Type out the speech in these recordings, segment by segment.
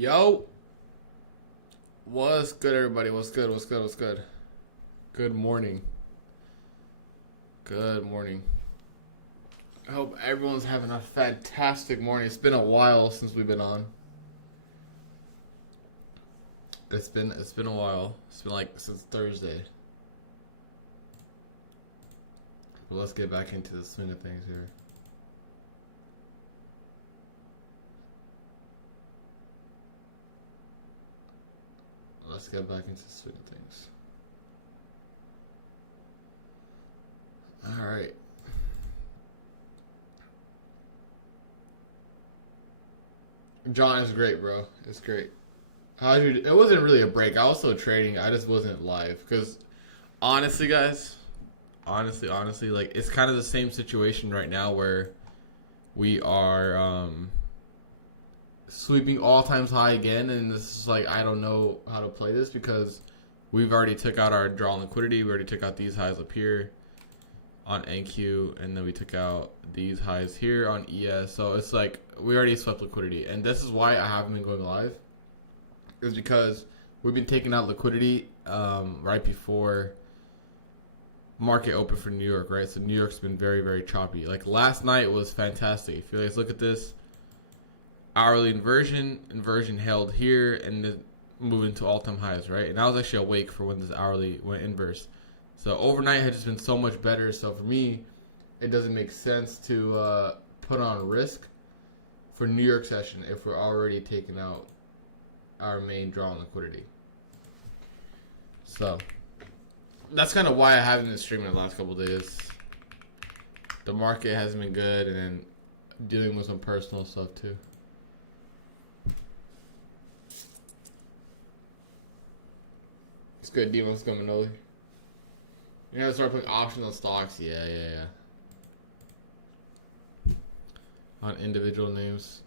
Yo, what's good, everybody? What's good? What's good? What's good? Good morning. Good morning. I hope everyone's having a fantastic morning. It's been a while since we've been on. It's been a while. It's been like since Thursday. But let's get back into the swing of things here. Let's get back into the swing of things. All right. John is great, bro. It's great. How'd you? It wasn't really a break. I was still trading. I just wasn't live because, honestly, guys, honestly, like it's kind of the same situation right now where we are sweeping all times high again, and this is like I don't know how to play this because we've already took out our draw on liquidity. We already took out these highs up here on NQ, and then we took out these highs here on ES. So it's like we already swept liquidity, and this is why I haven't been going live. Is because we've been taking out liquidity right before market open for New York, right? So New York's been very, very choppy. Like last night was fantastic. If you guys look at this, hourly inversion held here and then moving to all-time highs, right? And I was actually awake for when this hourly went inverse. So overnight had just been so much better. So for me, it doesn't make sense to put on risk for New York session if we're already taking out our main draw on liquidity. So that's kind of why I haven't been streaming the last couple of days. The market hasn't been good, and then dealing with some personal stuff too. It's good, Demon's coming Manoli. You gotta start putting options on stocks. Yeah. On individual names.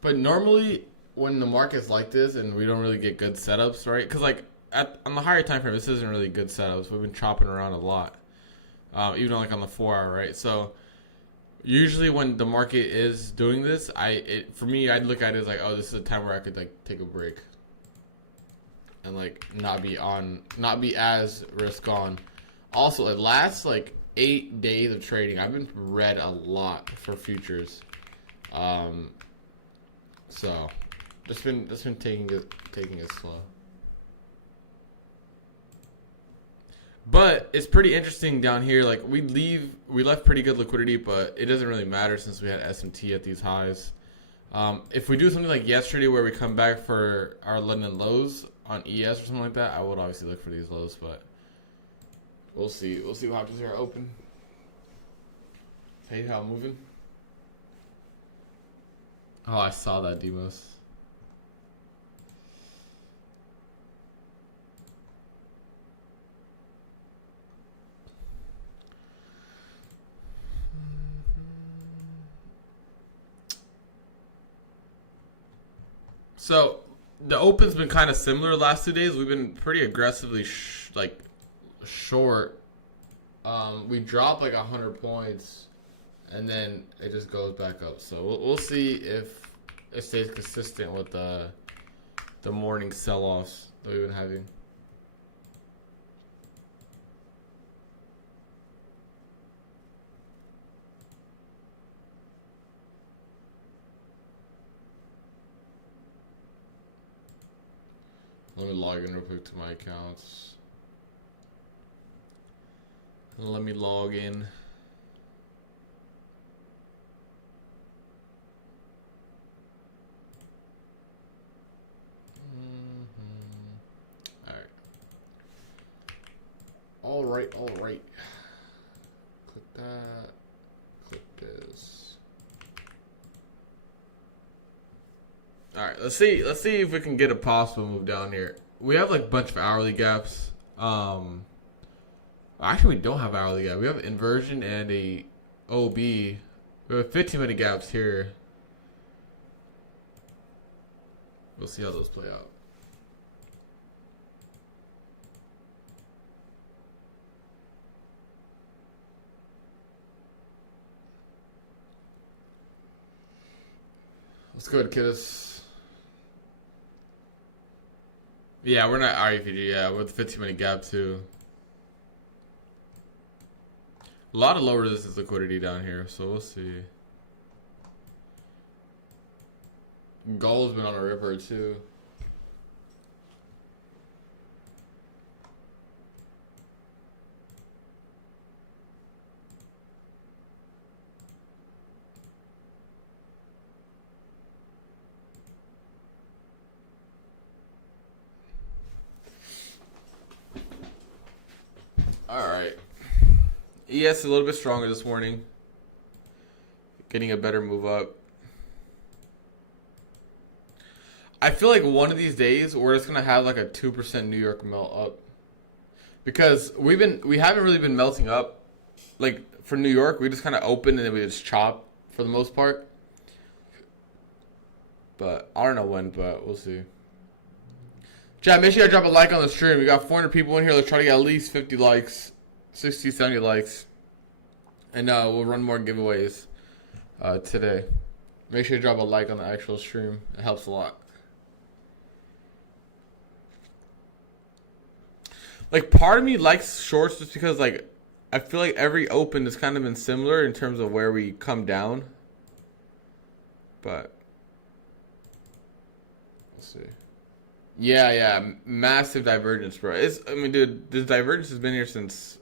But normally, when the market's like this and we don't really get good setups, right? Because like on the higher time frame, this isn't really good setups. We've been chopping around a lot, even like on the 4 hour, right? So usually when the market is doing this, for me, I'd look at it as like, oh, this is a time where I could like take a break and like not be as risk on. Also, it lasts like 8 days of trading. I've been read a lot for futures, so. Just been taking it slow. But it's pretty interesting down here. Like we left pretty good liquidity, but it doesn't really matter since we had SMT at these highs. If we do something like yesterday where we come back for our London lows on ES or something like that, I would obviously look for these lows, but we'll see. We'll see what happens here. Open. Hey, how I'm moving? Oh, I saw that, Demos. So the open's been kind of similar the last 2 days. We've been pretty aggressively short. We dropped like 100 points, and then it just goes back up. So we'll see if it stays consistent with the morning sell-offs that we've been having. Let me log in real quick to my accounts. Let me log in. All right. Click that. Click this. All right, let's see if we can get a possible move down here. We have like a bunch of hourly gaps. Actually, we don't have hourly gap. We have inversion and a OB. We have 15-minute gaps here. We'll see how those play out. Let's go ahead, kiddos. Yeah, we're not REPG. Yeah, with the 15-minute gap too. A lot of low resistance liquidity down here, so we'll see. Gold's been on a ripper too. Alright. ES a little bit stronger this morning. Getting a better move up. I feel like one of these days we're just gonna have like a 2% New York melt up. Because we haven't really been melting up. Like for New York, we just kinda open and then we just chop for the most part. But I don't know when, but we'll see. Chat, make sure you drop a like on the stream. We got 400 people in here. Let's try to get at least 50 likes. 60, 70 likes. And we'll run more giveaways today. Make sure you drop a like on the actual stream. It helps a lot. Like, part of me likes shorts just because, like, I feel like every open has kind of been similar in terms of where we come down. But let's see. Yeah, massive divergence, bro. I mean, dude, this divergence has been here since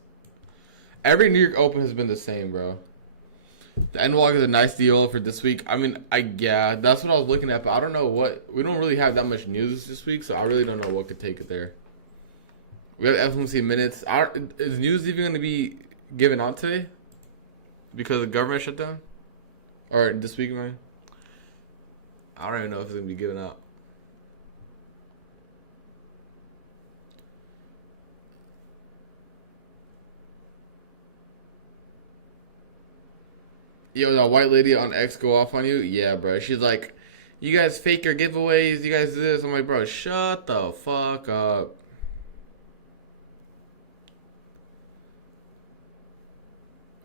every New York Open has been the same, bro. The N-Walk is a nice deal for this week. I mean, yeah, that's what I was looking at, but I don't know what. We don't really have that much news this week, so I really don't know what could take it there. We have FOMC minutes. Is news even going to be given out today because of the government shutdown? Or this week, man? I don't even know if it's going to be given out. Yo, that white lady on X go off on you? Yeah, bro. She's like, you guys fake your giveaways. You guys do this. I'm like, bro, shut the fuck up.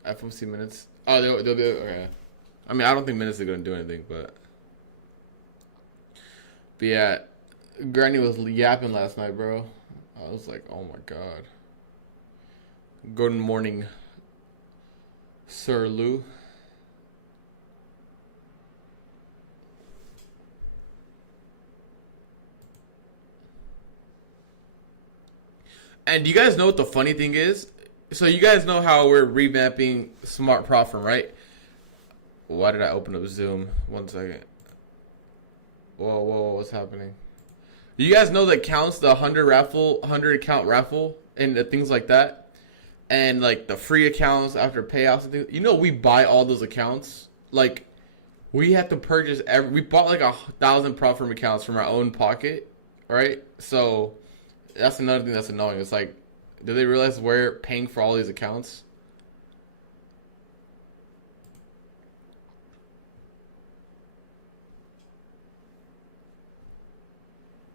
FOMC minutes. Oh, they'll be okay. I mean, I don't think minutes are gonna do anything, but yeah, Granny was yapping last night, bro. I was like, oh my god. Good morning, Sir Lou. And you guys know what the funny thing is? So you guys know how we're revamping Smart Profit, right? Why did I open up Zoom? 1 second. Whoa, what's happening? You guys know that counts the 100 account raffle, and things like that, and like the free accounts after payouts and things. You know, we buy all those accounts. Like, we have to purchase we bought like 1,000 prop firm accounts from our own pocket, right? So that's another thing that's annoying. It's like, do they realize we're paying for all these accounts?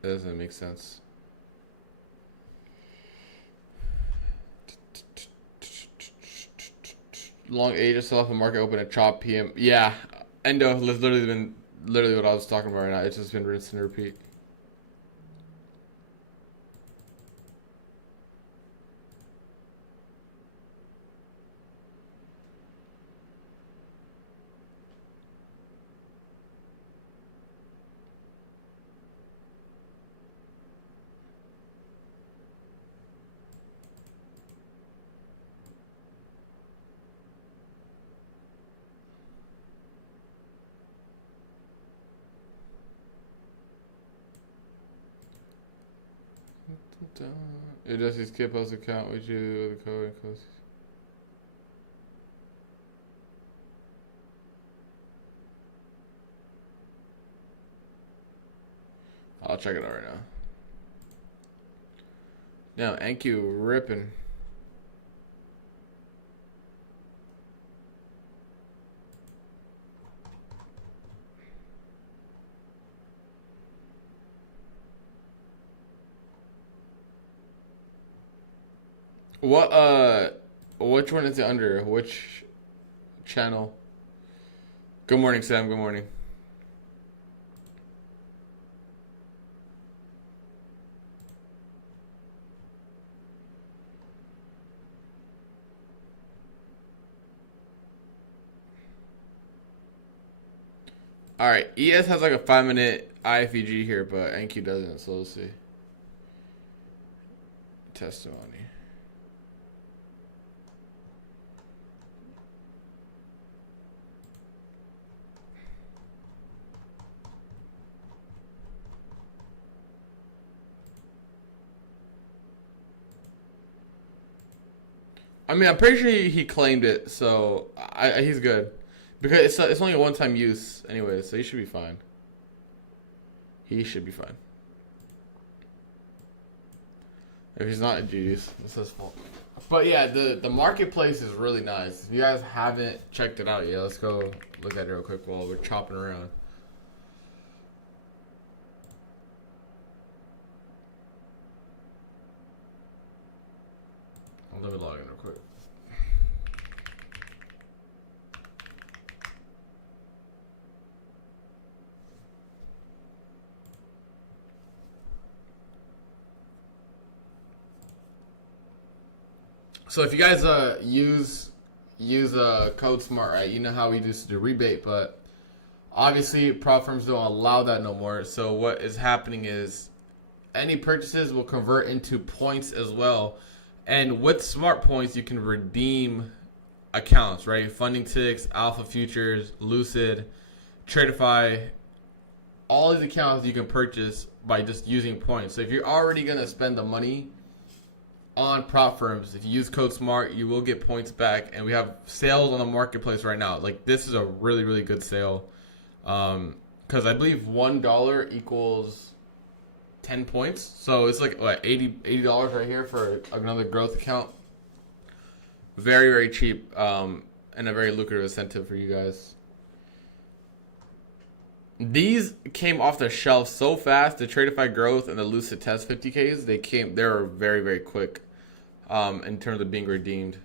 That doesn't make sense. Long age sell off a market open at chop PM. Yeah, Endo has literally been what I was talking about right now. It's just been rinse and repeat. It does his skip us account with you with the code and close. I'll check it out right now. Now, NQ ripping. Which one is it under? Which channel? Good morning, Sam. Good morning. All right, ES has like a 5-minute IFEG here, but NQ doesn't. So let's see. Testimony. I mean, I'm pretty sure he claimed it, so he's good. Because it's only a one-time use anyway, so he should be fine. He should be fine. If he's not, geez, it's his fault. But yeah, the marketplace is really nice. If you guys haven't checked it out yet, let's go look at it real quick while we're chopping around. Let me log in real quick. So if you guys use code SMART, right? You know how we used to do rebate, but obviously prop firms don't allow that no more. So what is happening is any purchases will convert into points as well. And with smart points, you can redeem accounts, right? Funding Ticks, Alpha Futures, Lucid, Tradeify, all these accounts you can purchase by just using points. So if you're already going to spend the money on prop firms, if you use code SMART, you will get points back. And we have sales on the marketplace right now. Like, this is a really, really good sale. Because I believe $1 equals 10 points. So it's like what, $80 right here for another growth account. Very, very cheap, and a very lucrative incentive for you guys. These came off the shelf so fast. The Tradeify Growth and the Lucid Test 50Ks, they were very, very quick in terms of being redeemed.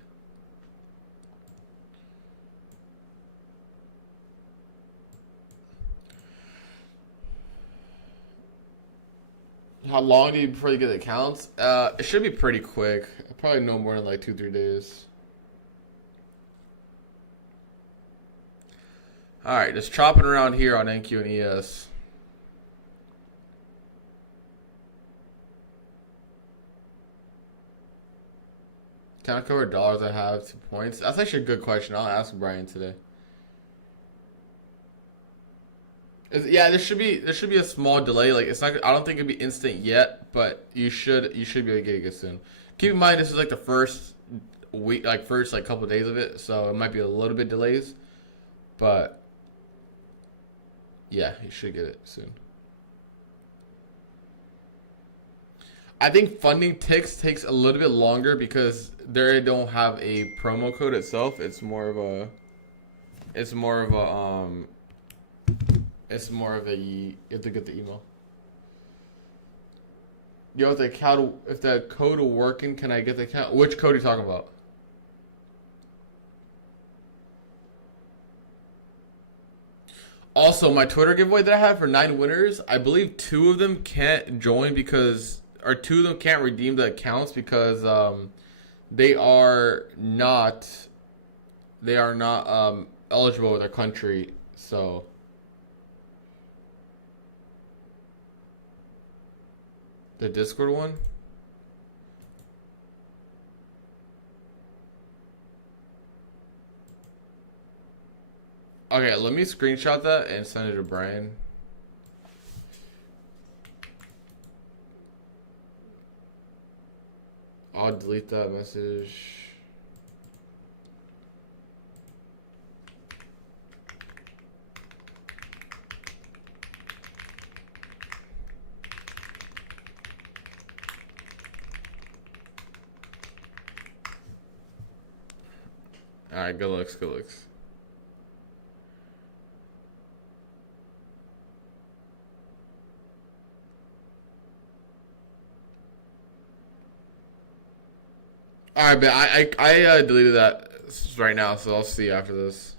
How long do you before you get the accounts? It should be pretty quick. Probably no more than like 2-3 days. All right, just chopping around here on NQ and ES. Can I cover dollars I have 2 points? That's actually a good question. I'll ask Brian today. Yeah, there should be a small delay. Like, it's not. I don't think it'll be instant yet, but you should be able to get it soon. Keep in mind this is like the first week, like first couple of days of it, so it might be a little bit delays, but yeah, you should get it soon. I think Funding Ticks takes a little bit longer because they don't have a promo code itself. It's more of a you have to get the email. Yo, if the code working, can I get the account? Which code are you talking about? Also, my Twitter giveaway that I have for 9 winners, I believe 2 of them can't join or 2 of them can't redeem the accounts because they are not eligible with their country. So the Discord one. Okay, let me screenshot that and send it to Brian. I'll delete that message. Alright, good looks, good looks. Alright, but I deleted that right now, so I'll see after this.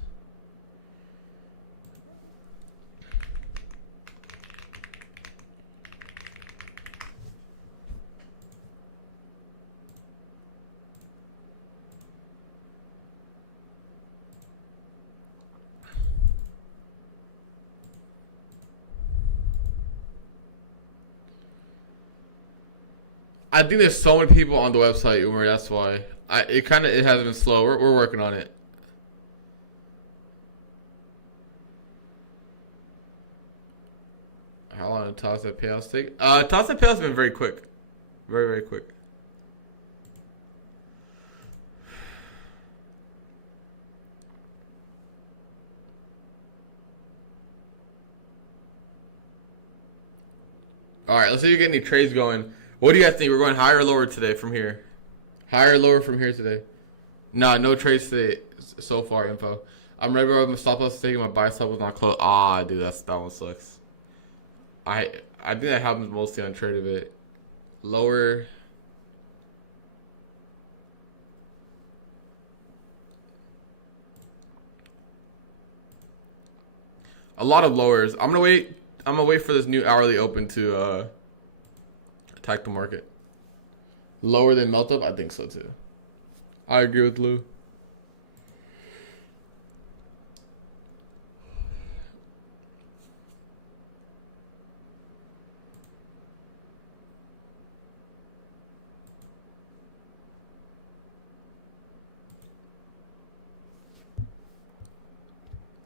I think there's so many people on the website, Umar. That's why. It has been slow. We're working on it. How long did toss that payouts take? Toss that payouts has been very quick, very very quick. All right, let's see if you get any trades going. What do you guys think? We're going higher or lower today from here? Higher or lower from here today? Nah, no trades today so far. Info. I'm ready for my stop loss taking my buy stop was not close. Ah, dude, that one sucks. I think that happens mostly on trade of it. Lower. A lot of lowers. I'm gonna wait for this new hourly open to attack the market. Lower than melt up? I think so too. I agree with Lou.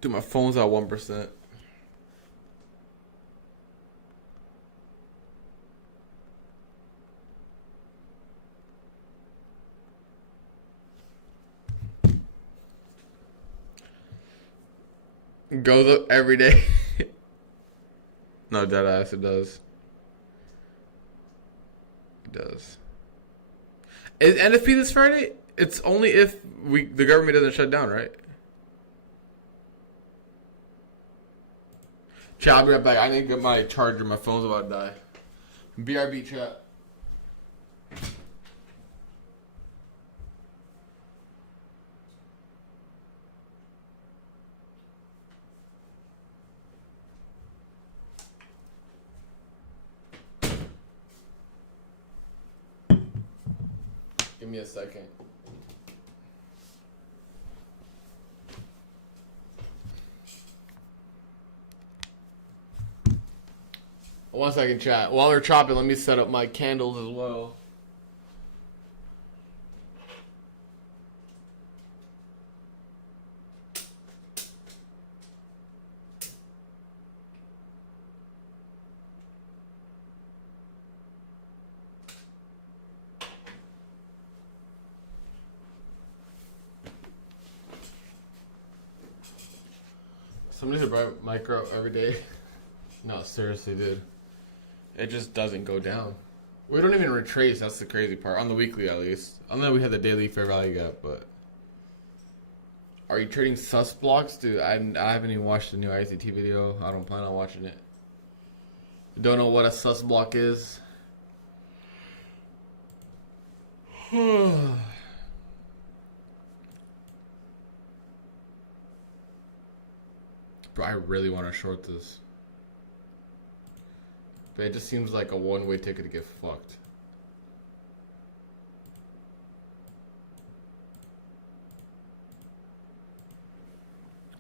Dude, my phone's at 1%. Goes up every day. No, deadass, it does. It does. Is NFP this Friday? It's only if the government doesn't shut down, right? Chat, I'll be right back. I need to get my charger. My phone's about to die. BRB chat. Give me a second. One second, chat. While we're chopping, let me set up my candles as well. Somebody should buy micro every day. No, seriously, dude. It just doesn't go down. We don't even retrace. That's the crazy part. On the weekly, at least. I know we had the daily fair value gap, but... Are you trading sus blocks? Dude, I haven't even watched the new ICT video. I don't plan on watching it. Don't know what a sus block is. Bro, I really want to short this. But it just seems like a one-way ticket to get fucked.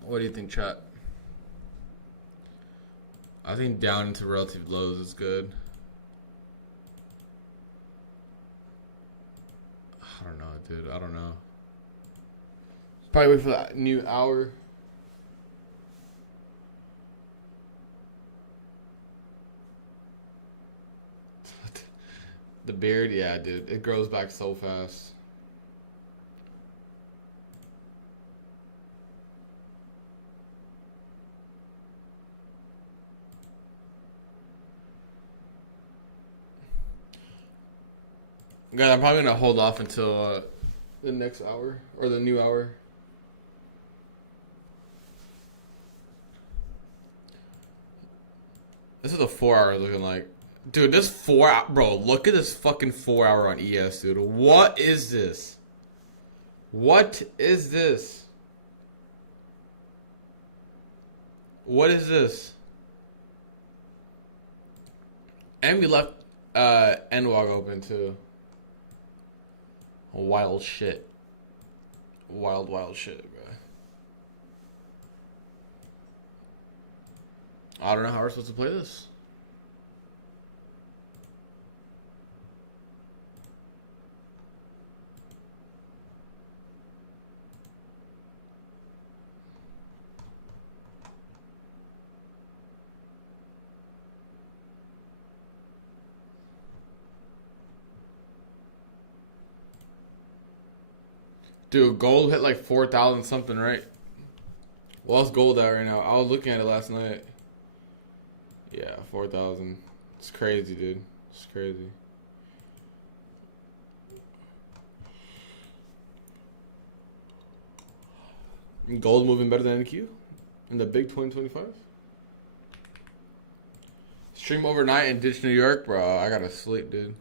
What do you think, chat? I think down into relative lows is good. I don't know, dude. I don't know. Probably wait for that new hour. The beard, yeah, dude. It grows back so fast. Guys, I'm probably going to hold off until the next hour. Or the new hour. This is a 4 hour looking like. Dude, this 4 hour, bro, look at this fucking 4 hour on ES, dude. What is this? What is this? What is this? And we left NWOG open too. Wild shit. Wild shit, bro. I don't know how we're supposed to play this. Dude, gold hit like 4,000 something, right? What's gold at right now? I was looking at it last night. Yeah, 4,000. It's crazy, dude. It's crazy. Gold moving better than NQ in the big 2025. Stream overnight in Ditch, New York, bro. I gotta sleep, dude.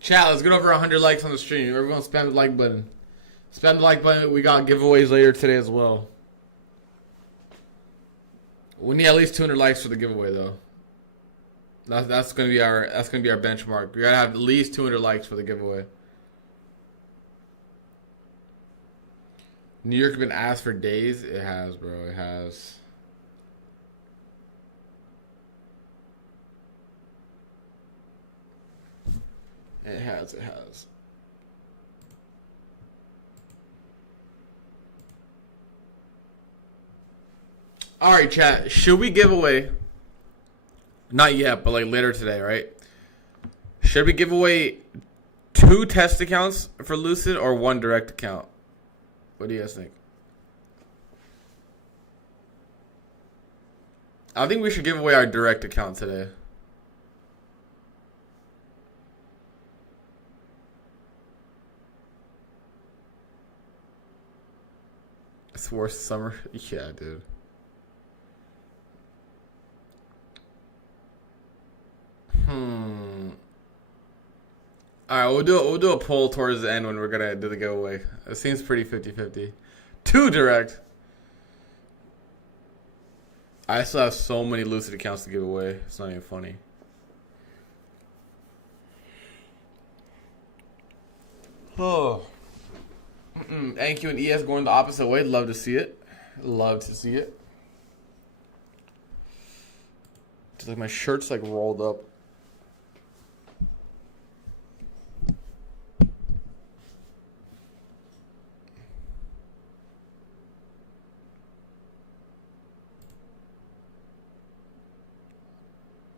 Chat, let's get over 100 likes on the stream. Everyone spam the like button. Spam the like button. We got giveaways later today as well. We need at least 200 likes for the giveaway, though. That's gonna be our benchmark. We gotta have at least 200 likes for the giveaway. New York has been asked for days. It has, bro. It has. It has. It has. All right, chat. Should we give away? Not yet, but like later today, right? Should we give away 2 test accounts for Lucid or 1 direct account? What do you guys think? I think we should give away our direct account today. It's worst summer. Yeah, dude. Alright, we'll do a poll towards the end when we're gonna do the giveaway. It seems pretty 50-50. 2 direct. I still have so many Lucid accounts to give away. It's not even funny. Oh. NQ and ES going the opposite way. Love to see it. Love to see it. Just like my shirt's like rolled up.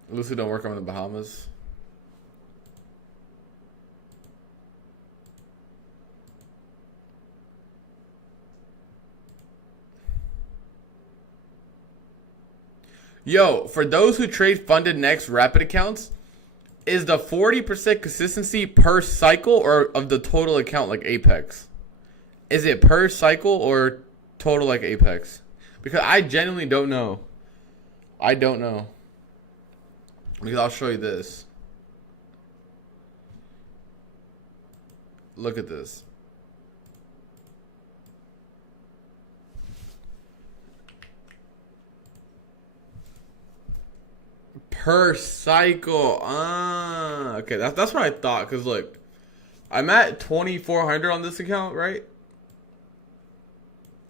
Lucid don't work on the Bahamas. Yo, for those who trade funded next rapid accounts, is the 40% consistency per cycle or of the total account like Apex? Is it per cycle or total like Apex? Because I genuinely don't know. I don't know. Because I'll show you this. Look at this. Per cycle. Okay, that's what I thought. Because look, I'm at 2,400 on this account, right?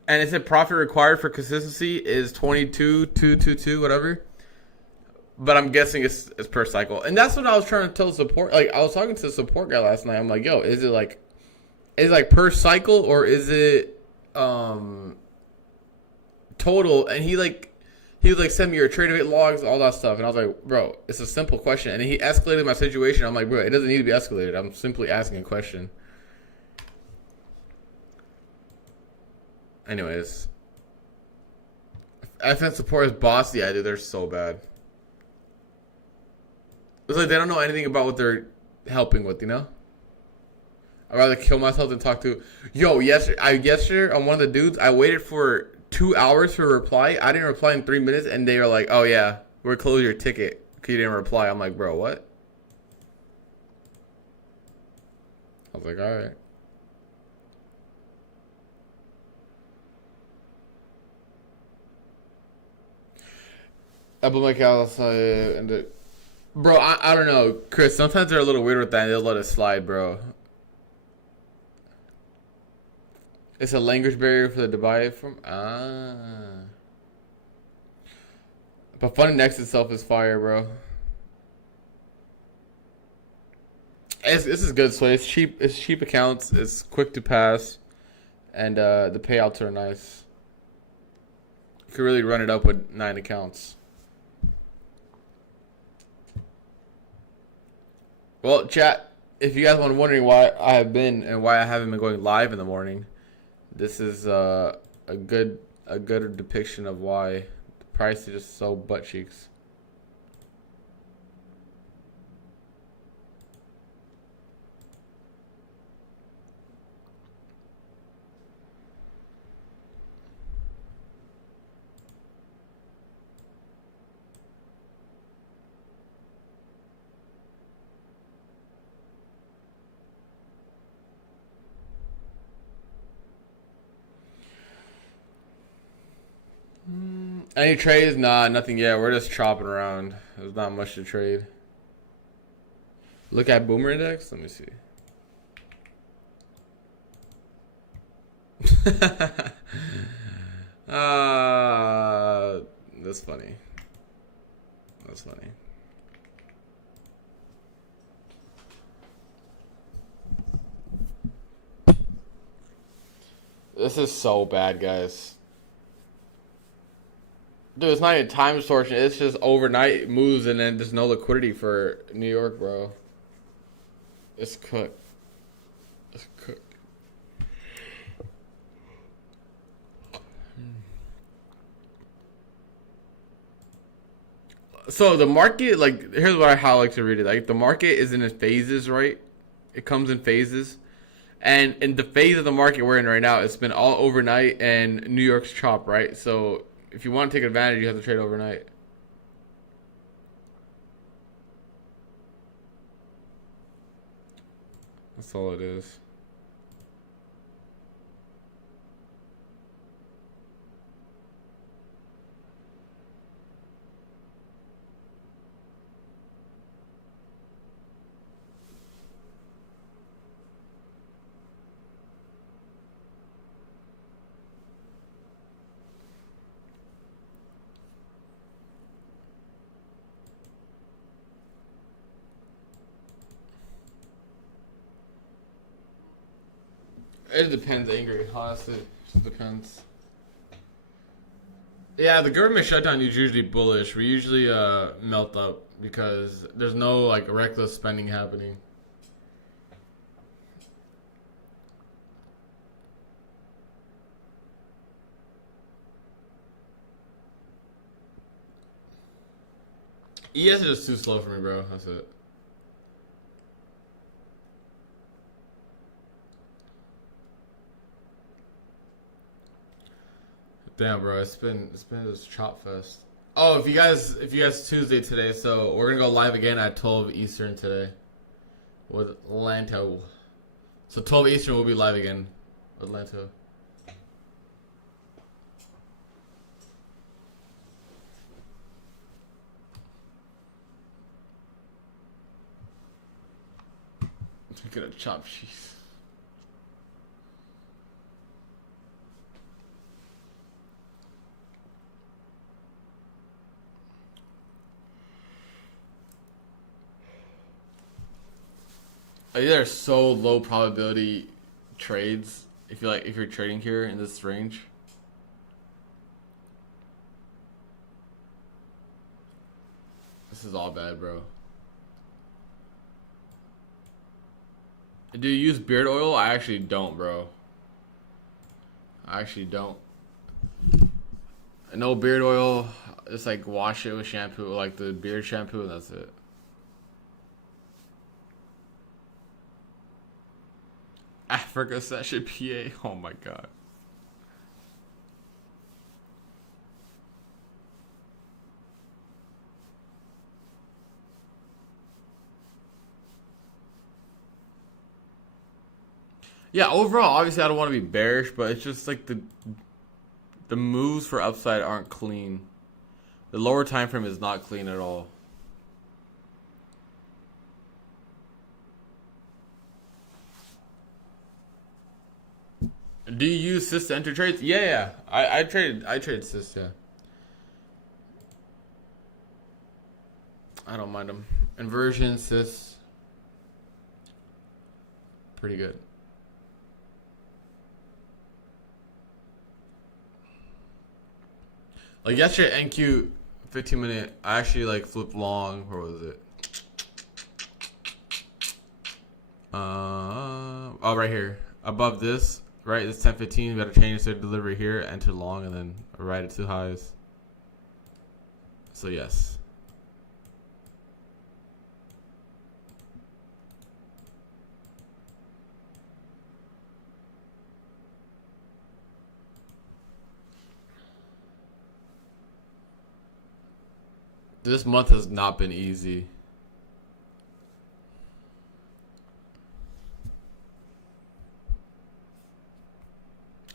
And it said profit required for consistency is 22,222, whatever. But I'm guessing it's per cycle. And that's what I was trying to tell support. Like, I was talking to the support guy last night. I'm like, yo, is it like per cycle or is it total? And he would send me your trade rate logs, all that stuff. And I was like, bro, it's a simple question. And he escalated my situation. I'm like, bro, it doesn't need to be escalated. I'm simply asking a question. Anyways. FN support is bossy. Yeah, dude, they're so bad. It's like they don't know anything about what they're helping with, you know? I'd rather kill myself than talk to... Yo, yesterday on one of the dudes, I waited for 2 hours for a reply. I didn't reply in 3 minutes, and they were like, oh, yeah, we're closing your ticket because you didn't reply. I'm like, bro, what? I was like, all right. I put my cow outside and the... Bro, I don't know, Chris. Sometimes they're a little weird with that, and they'll let it slide, bro. It's a language barrier for the Dubai from But Funded Next itself is fire, bro. This is good, so it's cheap. It's cheap accounts. It's quick to pass, and the payouts are nice. You could really run it up with 9 accounts. Well, chat, if you guys are wondering why I have been and why I haven't been going live in the morning, this is a good depiction of why the price is just so butt cheeks. Any trades? Nah, nothing yet. We're just chopping around. There's not much to trade. Look at Boomer Index. Let me see. That's funny. That's funny. This is so bad, guys. Dude, it's not even time distortion. It's just overnight moves and then there's no liquidity for New York, bro. It's cooked. It's cooked. So the market, like, here's how I like to read it. Like, the market is in phases, right? It comes in phases. And in the phase of the market we're in right now, it's been all overnight and New York's chop, right? So if you want to take advantage, you have to trade overnight. That's all it is. It depends, Angry. Honestly, it depends. Yeah, the government shutdown is usually bullish. We usually melt up because there's no like reckless spending happening. ES is just too slow for me, bro. That's it. Damn, bro, it's been this chop fest. Oh, if you guys Tuesday today, so we're gonna go live again at 12 Eastern today with Lanto. So 12 Eastern we'll be live again with Lanto. We're gonna chop cheese. These are so low probability trades if you're trading here in this range. This is all bad, bro. Do you use beard oil? I actually don't, bro. I actually don't. No beard oil. Just like wash it with shampoo, like the beard shampoo, and that's it. Africa session PA. Oh my god. Yeah, overall, obviously I don't want to be bearish, but it's just like the moves for upside aren't clean. The lower time frame is not clean at all. Do you use Sys to enter trades? Yeah. I trade Sys, yeah. I don't mind them. Inversion, Sys. Pretty good. Like yesterday, NQ 15 minute. I actually like flipped long. Where was it? Oh, right here. Above this, right? It's 10:15. We got to change the delivery here, enter long, and then write it to highs. So yes. This month has not been easy.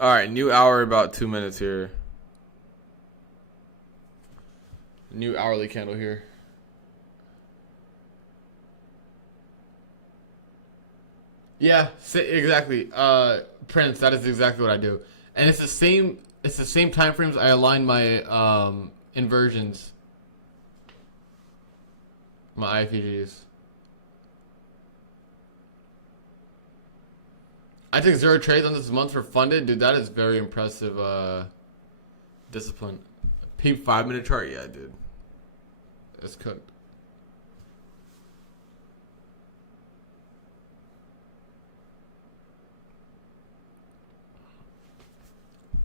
All right, new hour about 2 minutes here. New hourly candle here. Yeah, exactly. Prince, that is exactly what I do, and it's the same. It's the same time frames I align my inversions, my IPGs. I took 0 trades on this month for funded, dude. That is very impressive. Discipline. Peep 5-minute chart, yeah, dude. It's cooked.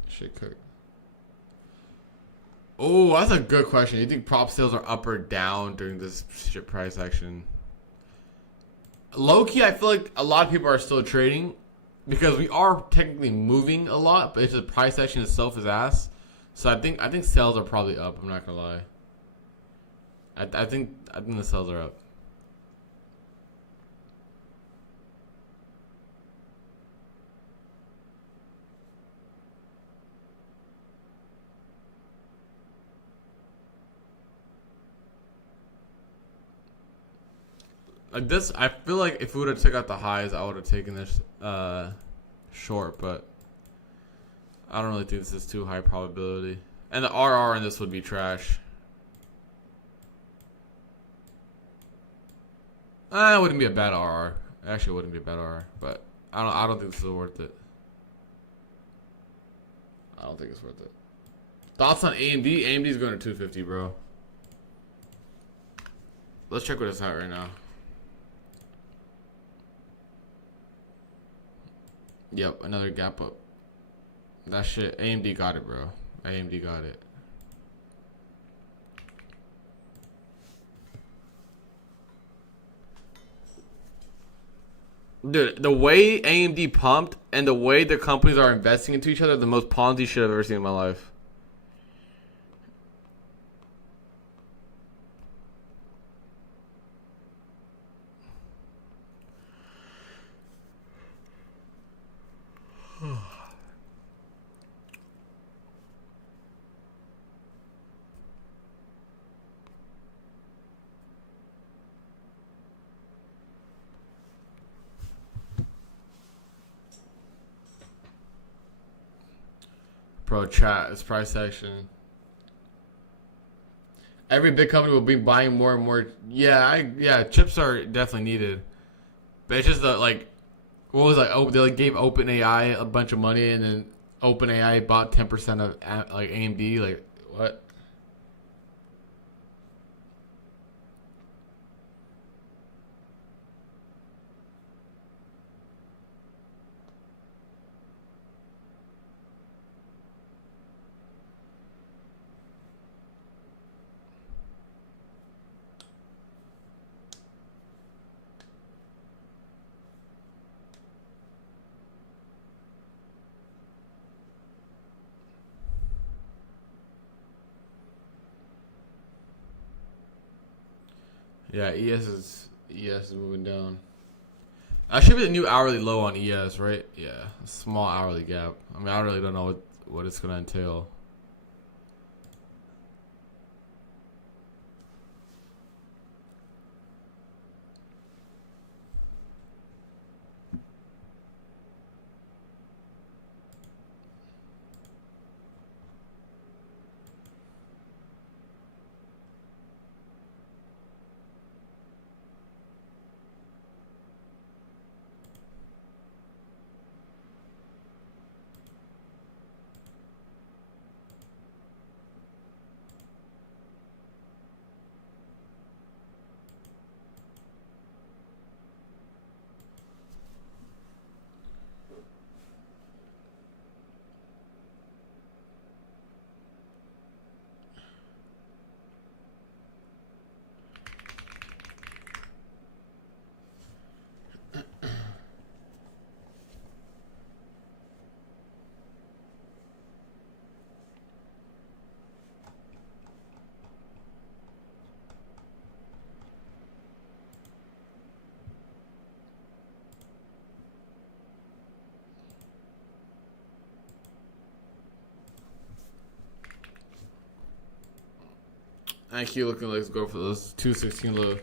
Shit cooked. Oh, that's a good question. You think prop sales are up or down during this shit price action? Low key, I feel like a lot of people are still trading because we are technically moving a lot, but it's the price action itself is ass. So I think sales are probably up. I'm not gonna lie. I think the sales are up. Like this, I feel like if we would have took out the highs, I would have taken this short, but I don't really think this is too high probability. And the RR in this would be trash. It wouldn't be a bad RR. Actually, it wouldn't be a bad RR, but I don't think this is worth it. I don't think it's worth it. Thoughts on AMD? AMD is going to 250, bro. Let's check what it's at right now. Yep, another gap up. That shit, AMD got it, bro. AMD got it. Dude, the way AMD pumped and the way the companies are investing into each other, the most Ponzi shit I've ever seen in my life. Bro, chat, it's price action. Every big company will be buying more and more. Yeah, chips are definitely needed. But it's just the, like, what was like? Oh, they like gave OpenAI a bunch of money, and then OpenAI bought 10% of like AMD. Like, what? Yeah, ES is moving down. That should be the new hourly low on ES, right? Yeah, a small hourly gap. I mean, I really don't know what it's gonna entail. IQ looking like let's go for those 216 low.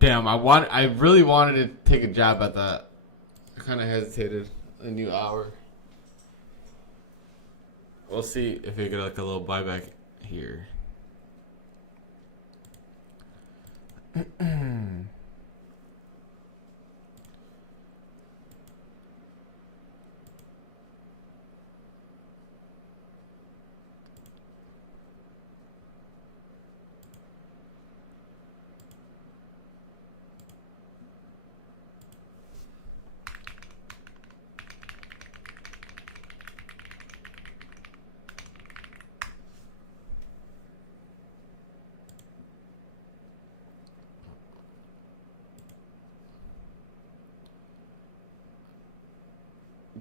Damn, I really wanted to take a jab at that. I kind of hesitated. A new hour. We'll see if we get like a little buyback here.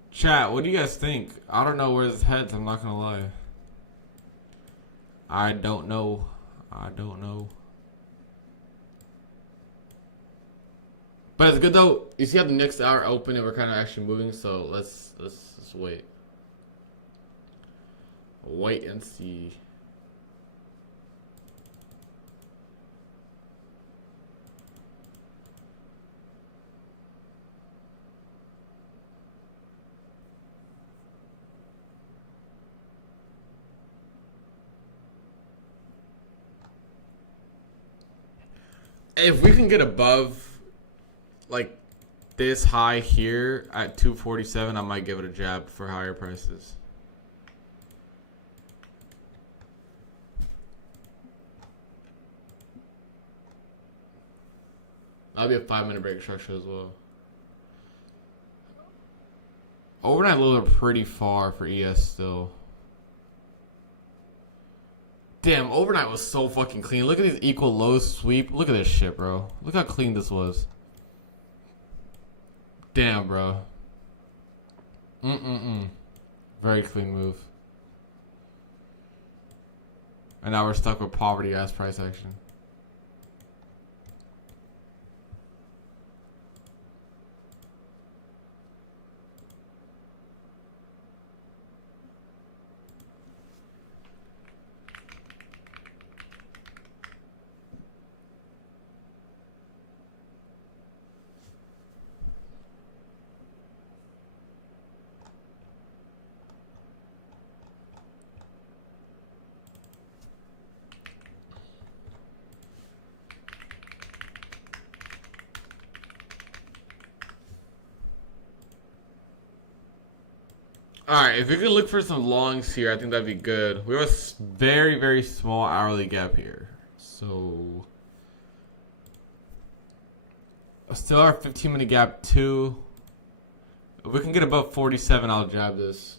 Chat, what do you guys think? I don't know where this heads, I'm not gonna lie. I don't know. I don't know. But it's good though. You see how the next hour open and we're kind of actually moving, so let's wait. Wait and see. If we can get above like this high here at 247, I might give it a jab for higher prices. That'll be a 5-minute break structure as well. Overnight lows are pretty far for ES still. Damn, overnight was so fucking clean. Look at these equal lows sweep. Look at this shit, bro. Look how clean this was. Damn, bro. Very clean move. And now we're stuck with poverty ass price action. Alright, if we could look for some longs here, I think that'd be good. We have a very, very small hourly gap here. So, still our 15-minute gap, too. If we can get above 47, I'll jab this.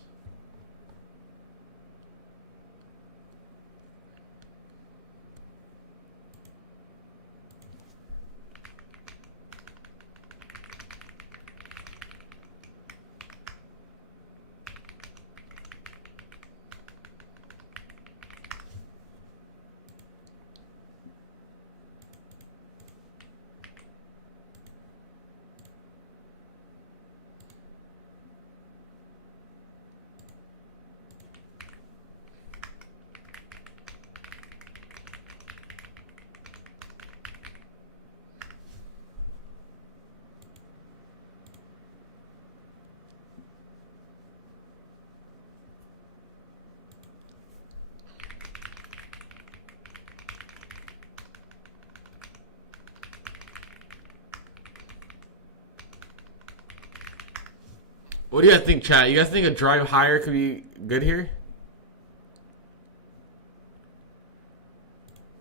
What do you guys think, chat? You guys think a drive higher could be good here?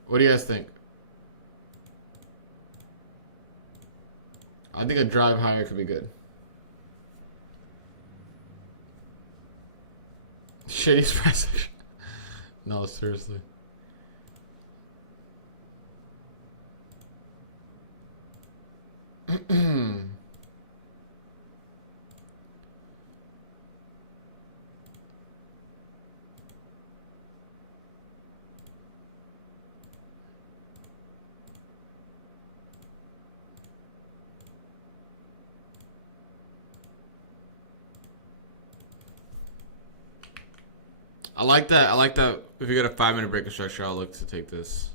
What do you guys think? I think a drive higher could be good. Shady price. No, seriously. I like that. I like that. If you get a 5-minute break of structure, I'll look to take this.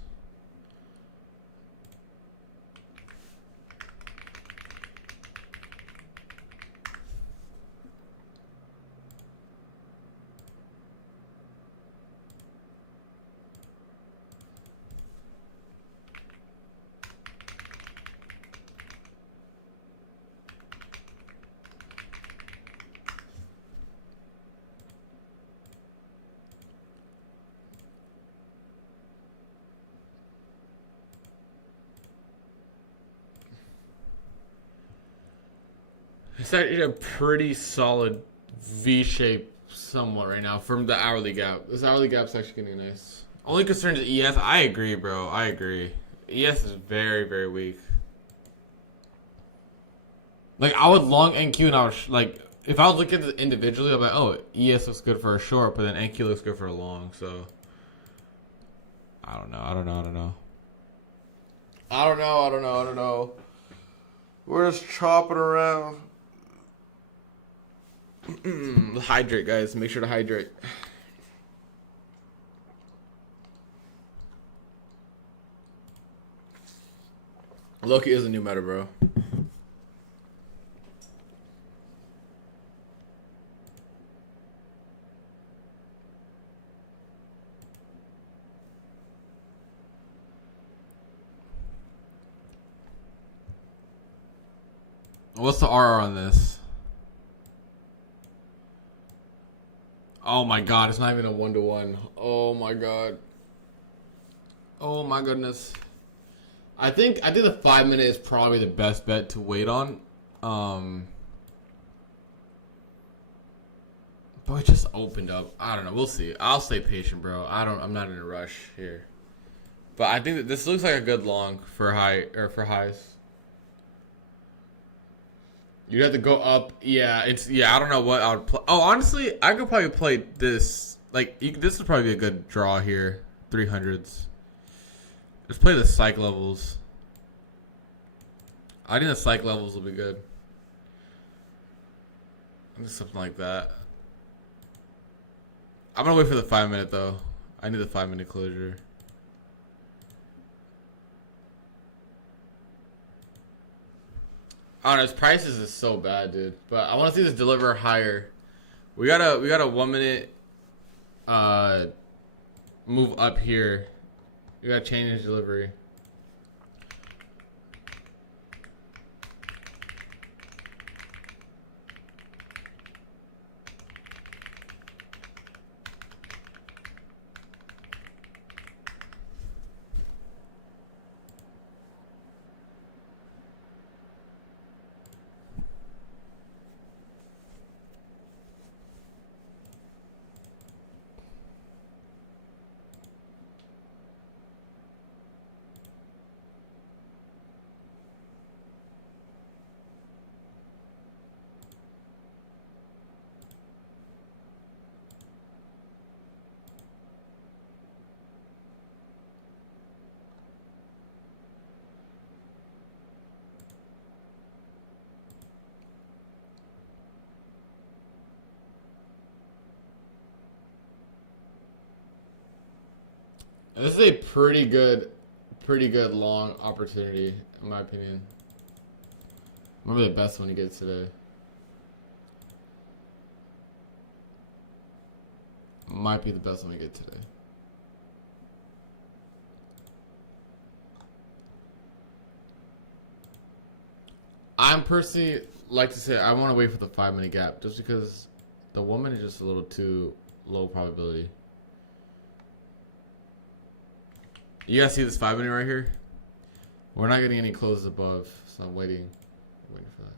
It's actually a pretty solid V shape somewhat right now from the hourly gap. This hourly gap's actually getting nice. Only concern is ES. I agree, bro. I agree. ES is very, very weak. Like, I would long NQ and I was like, if I was looking at it individually, I'd be like, oh, ES looks good for a short, but then NQ looks good for a long. So, I don't know. We're just chopping around. Hydrate, guys. Make sure to hydrate. Loki is a new meta, bro. What's the RR on this? Oh my god, it's not even a 1-to-1. Oh my god. Oh my goodness. I think the 5-minute is probably the best bet to wait on. But it just opened up. I don't know. We'll see. I'll stay patient, bro. I'm not in a rush here. But I think that this looks like a good long for highs. You'd have to go up. Yeah, I don't know what I would play. Oh, honestly, I could probably play this. Like, this would probably be a good draw here. 300s. Let's play the psych levels. I think the psych levels will be good. Something like that. I'm gonna wait for the 5-minute though. I need the 5-minute closure. I don't know, his prices is so bad, dude. But I want to see this deliver higher. We got a 1-minute move up here. We got to change his delivery. This is a pretty good long opportunity, in my opinion. Maybe the best one he gets today. Might be the best one we get today. I'm personally like to say I want to wait for the 5-minute gap just because the 1 minute is just a little too low probability. You guys see this 5-minute right here? We're not getting any closes above, so I'm waiting for that.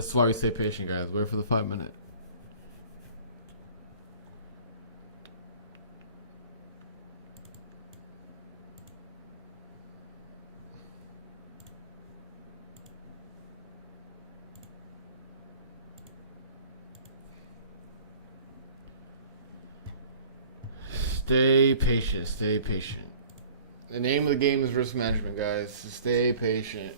This is why we stay patient, guys. Wait for the 5 minute. Stay patient. Stay patient. The name of the game is risk management, guys. So stay patient.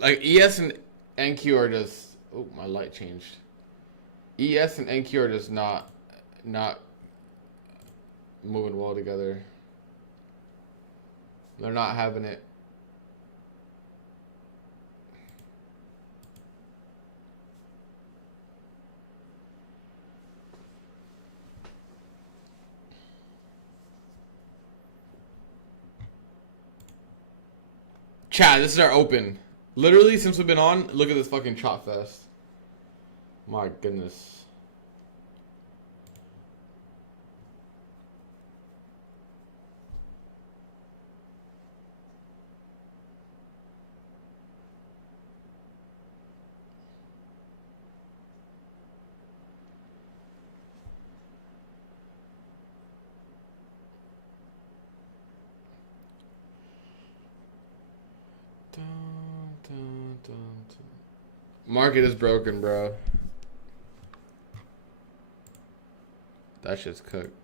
Like ES and NQ are just, oh, my light changed. ES and NQ are just not moving well together. They're not having it. Chat, this is our open. Literally, since we've been on, look at this fucking chop fest. My goodness. Market is broken, bro. That shit's cooked.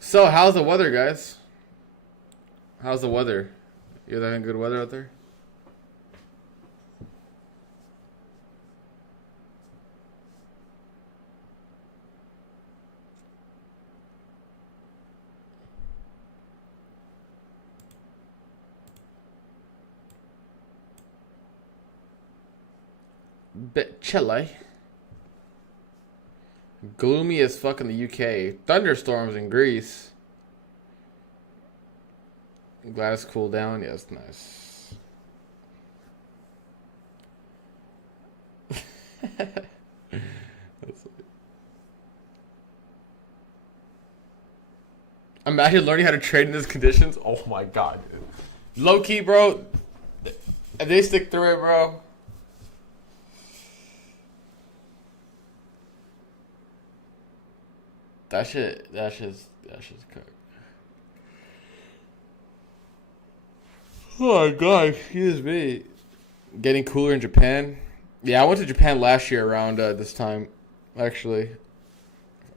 So, how's the weather, guys? How's the weather? You guys having good weather out there? Bit chilly. Gloomy as fuck in the UK. Thunderstorms in Greece. I'm glad it's cooled down. Yes, nice. Imagine learning how to trade in these conditions. Oh my god, dude. Low key, bro. If they stick through it, bro. That shit's cooked. Oh my god, excuse me. Getting cooler in Japan. Yeah, I went to Japan last year around this time, actually. It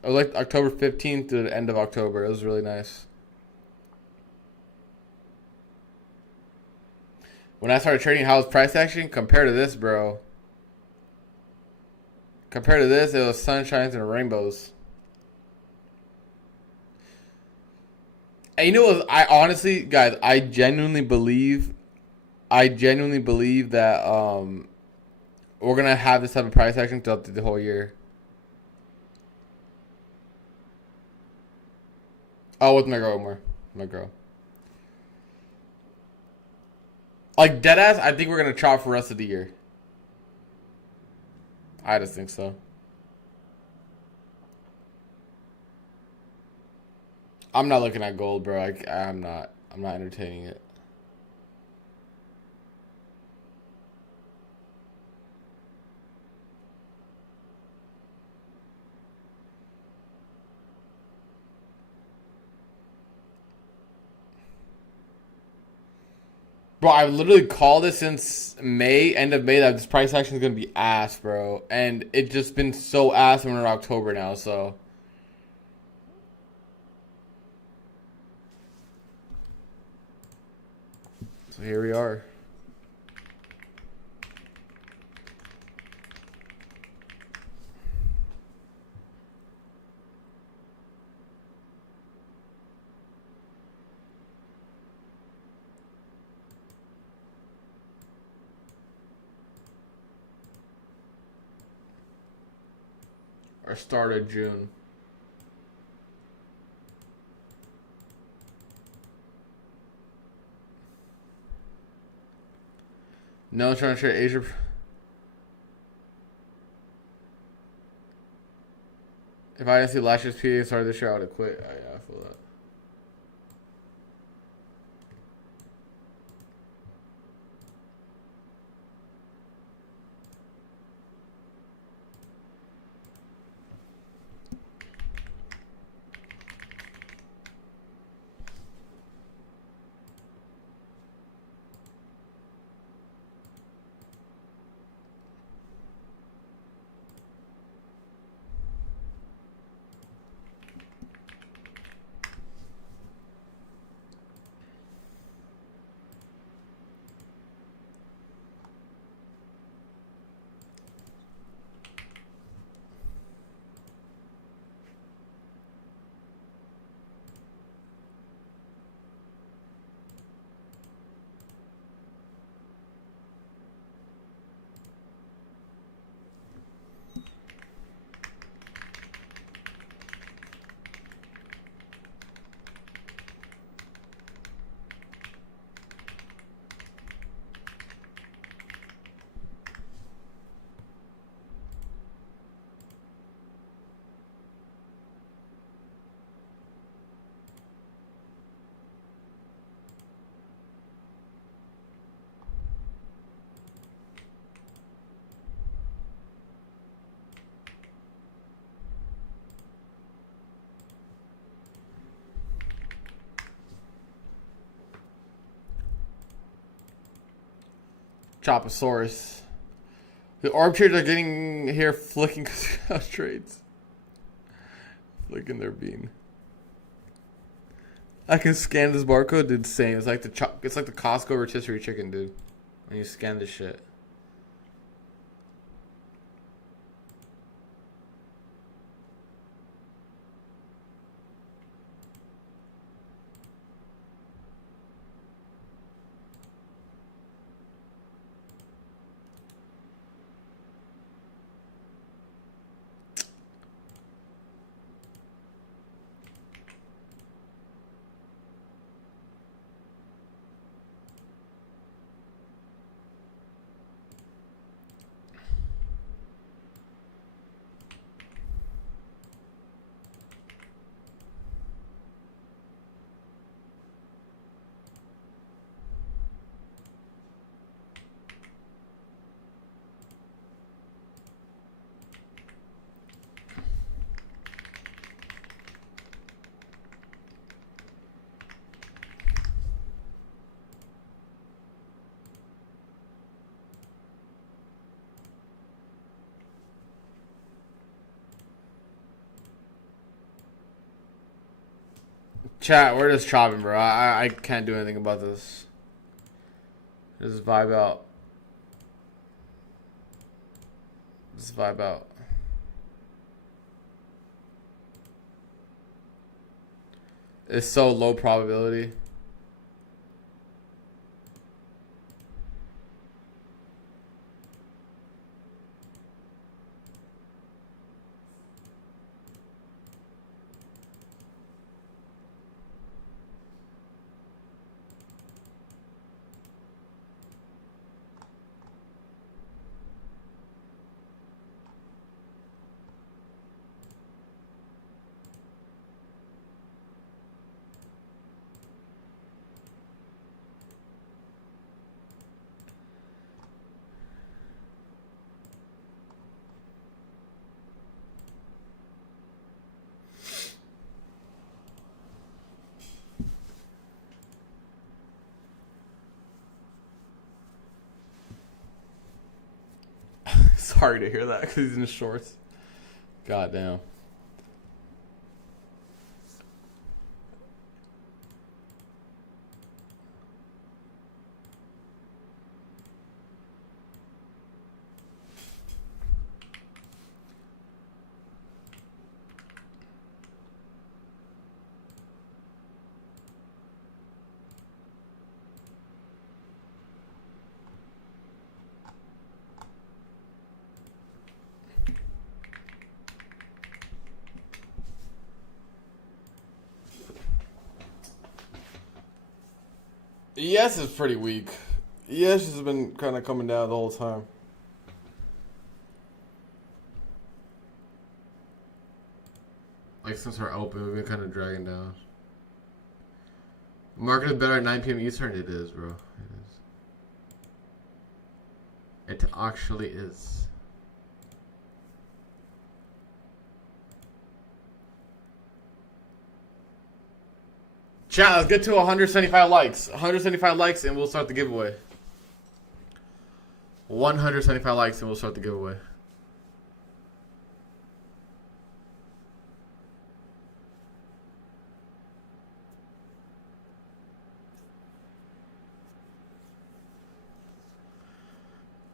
was like October 15th to the end of October. It was really nice. When I started trading, how was price action? Compared to this, bro. Compared to this, it was sunshines and rainbows. And you know what? I honestly, guys, I genuinely believe that we're gonna have this type of price action throughout the whole year. Oh, with my girl. Like deadass, I think we're gonna chop for the rest of the year. I just think so. I'm not looking at gold, bro. I'm not entertaining it. Bro, I literally called it since May, end of May, that this price action is gonna be ass, bro. And it's just been so ass when we're in October now, so. So here we are. Our start of June. No, trying to trade Asia. If I didn't see last year's PA started this year, I would have quit. I feel that. Choposaurus. The arbitrators are getting here flicking trades. Flicking their bean. I can scan this barcode, dude. Same. It's like the Costco rotisserie chicken, dude. When you scan this shit. Chat, we're just chopping, bro. I can't do anything about this. Just vibe out. Just vibe out. It's so low probability. sorry to hear that because he's in shorts. God damn. Yes is pretty weak. Yes has been kind of coming down the whole time. Like since we're open, we've been kind of dragging down. Market is better at 9 p.m. Eastern. It is, bro. It is. It actually is. Chat, let's get to 175 likes. 175 likes and we'll start the giveaway. 175 likes and we'll start the giveaway.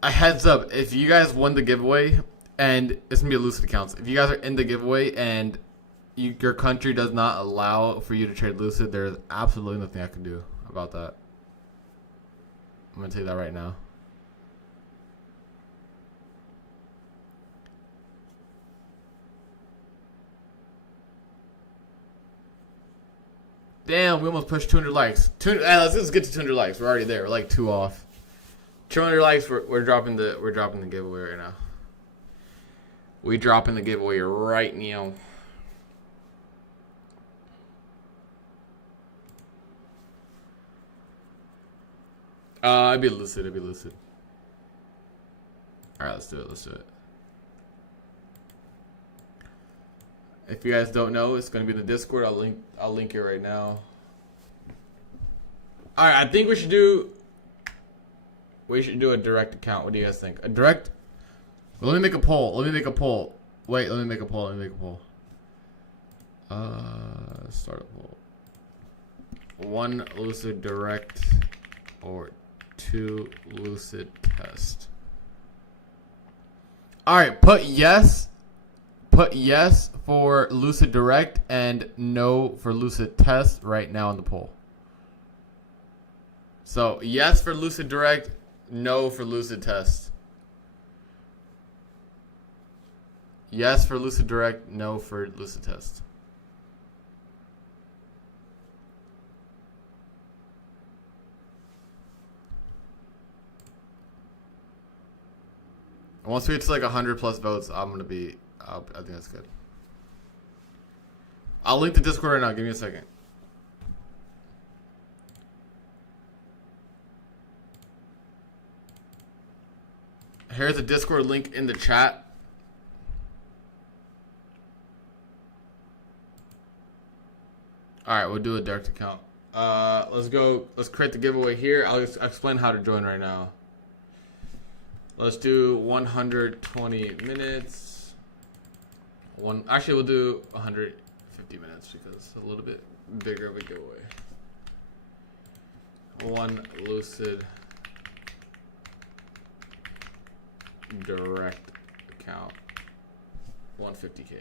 A heads up, if you guys won the giveaway, and it's going to be a Lucid accounts. If you guys are in the giveaway and your country does not allow for you to trade Lucid, there's absolutely nothing I can do about that. I'm going to tell you that right now. Damn, we almost pushed 200 likes. Let's get to 200 likes. We're already there. We're like 2 off. 200 likes. We're dropping the giveaway right now. We dropping the giveaway right now. It'd be Lucid. Alright, let's do it. If you guys don't know, it's gonna be in the Discord. I'll link it right now. Alright, I think we should do a direct account. What do you guys think? A direct? Well, let me make a poll. Wait, let me make a poll. Start a poll. 1 Lucid direct or 2 Lucid test. Alright, put yes for Lucid direct and no for Lucid test right now in the poll. So yes for Lucid direct, no for Lucid test. Yes for Lucid direct, no for Lucid test. Once we get to like 100 plus votes, I think that's good. I'll link the Discord right now. Give me a second. Here's the Discord link in the chat. Alright, we'll do a direct account. Let's create the giveaway here. I'll explain how to join right now. Let's do 120 minutes. Actually, we'll do 150 minutes because it's a little bit bigger of a giveaway. 1 Lucid direct account. 150K.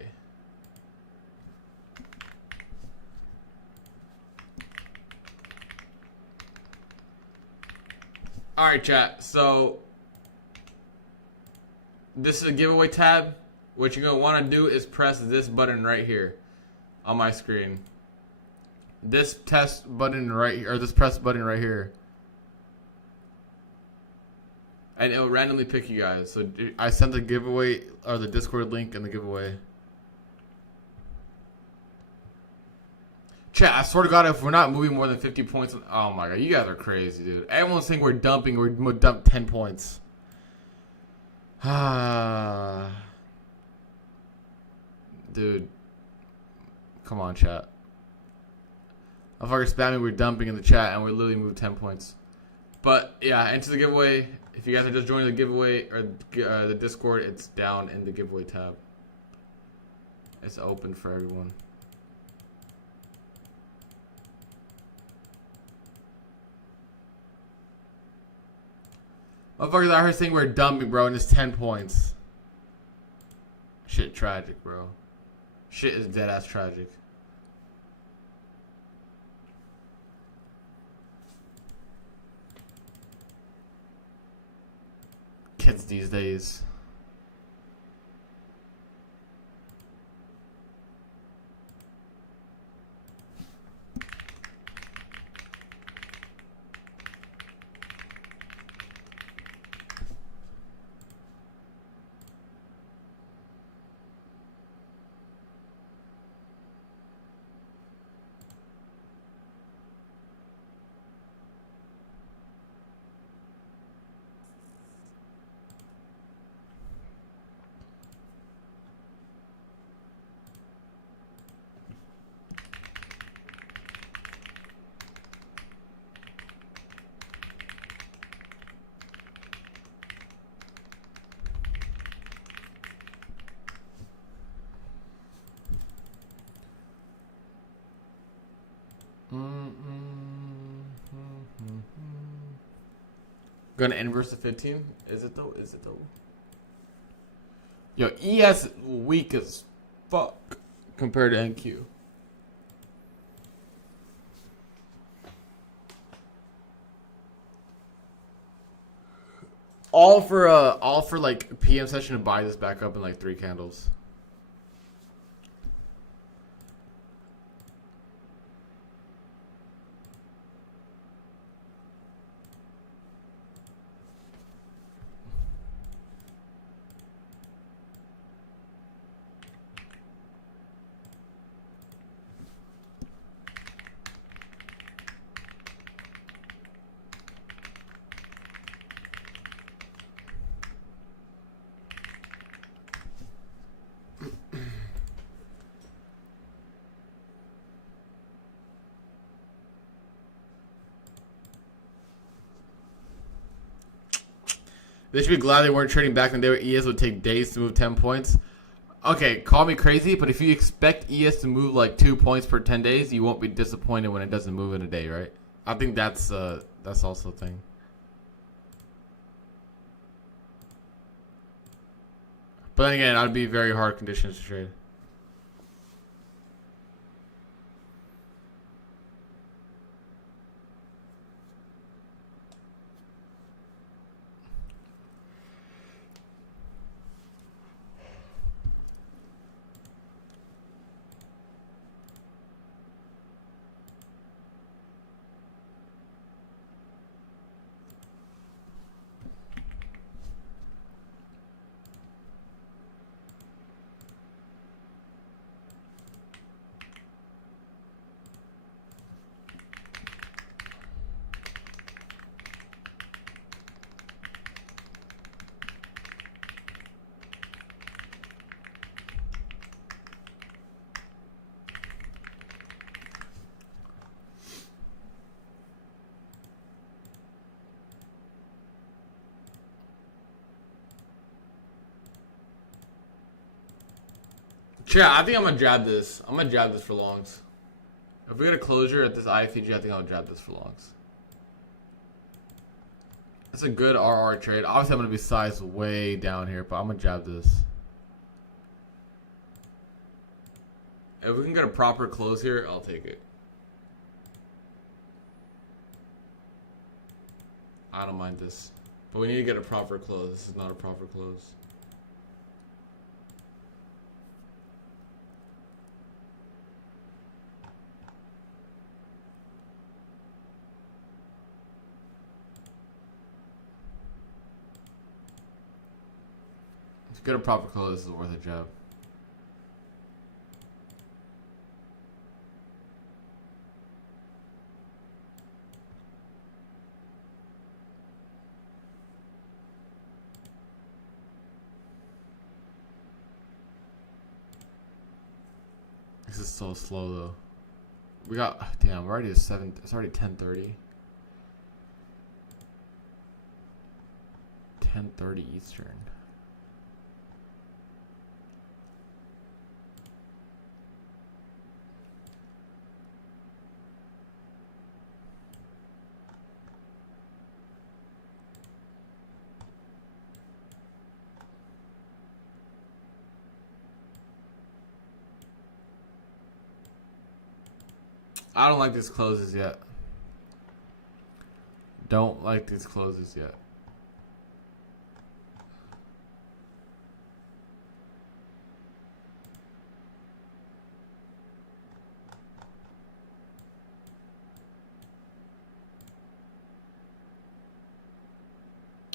All right, chat. So this is a giveaway tab. What you're going to want to do is press this button right here on my screen. This test button right here, or this press button right here. And it'll randomly pick you guys. So I sent the giveaway, or the Discord link in the giveaway. Chat, I swear to God, if we're not moving more than 50 points, oh my God, you guys are crazy, dude. Everyone's saying we're dumping, we're dump 10 points. Dude. Come on, chat. Motherfucker spamming, we're dumping in the chat, and we literally moved 10 points. But, yeah, enter the giveaway. If you guys are just joining the giveaway or the Discord, it's down in the giveaway tab. It's open for everyone. Motherfuckers out here saying we're dumping, bro, and it's 10 points. Shit tragic, bro. Shit is dead ass tragic. Kids these days. Gonna inverse the 15? Is it though? Is it though? Yo, ES weak as fuck compared to NQ. All for like PM session to buy this back up in like 3 candles. They should be glad they weren't trading back in the day where ES would take days to move 10 points. Okay, call me crazy, but if you expect ES to move like 2 points per 10 days, you won't be disappointed when it doesn't move in a day, right? I think that's also a thing. But then again, I'd be very hard conditions to trade. Yeah, I think I'm gonna jab this. I'm gonna jab this for longs. If we get a closure at this ICT, I think I'll jab this for longs. It's a good RR trade. Obviously, I'm gonna be sized way down here, but I'm gonna jab this. If we can get a proper close here, I'll take it. I don't mind this, but we need to get a proper close. This is not a proper close. Get a proper close, this is worth a jab. This is so slow though. We got, damn, we're already at 7, it's already 10:30. 10:30 Eastern. I don't like these closes yet. Don't like these closes yet.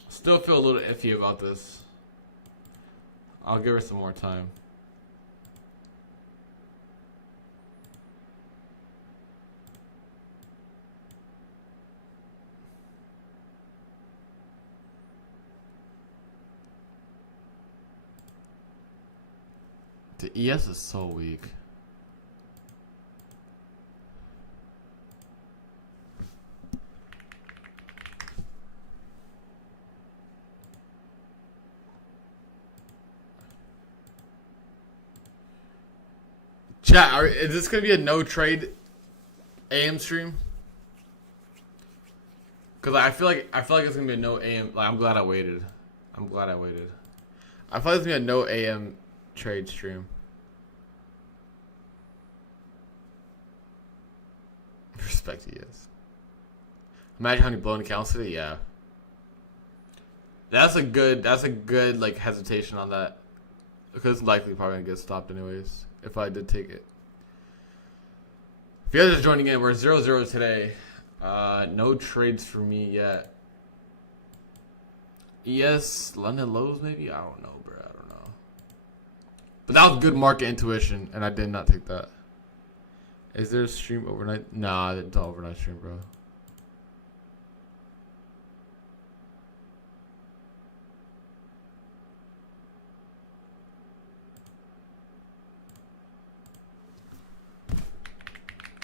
Still feel a little iffy about this. I'll give her some more time. The ES is so weak. Chat, is this gonna be a no trade AM stream? Cause I feel like it's gonna be a no AM. Like, I'm glad I waited. I feel like it's gonna be a no AM trade stream. Respect, yes. Imagine how many blown accounts today. Yeah. That's a good like hesitation on that, because it's likely probably gonna get stopped anyways if I did take it. If you guys are just joining in, we're 0-0 today. No trades for me yet. ES London lows maybe? I don't know, bro. I don't know. But that was good market intuition, and I did not take that. Is there a stream overnight? Nah, it's an overnight stream, bro.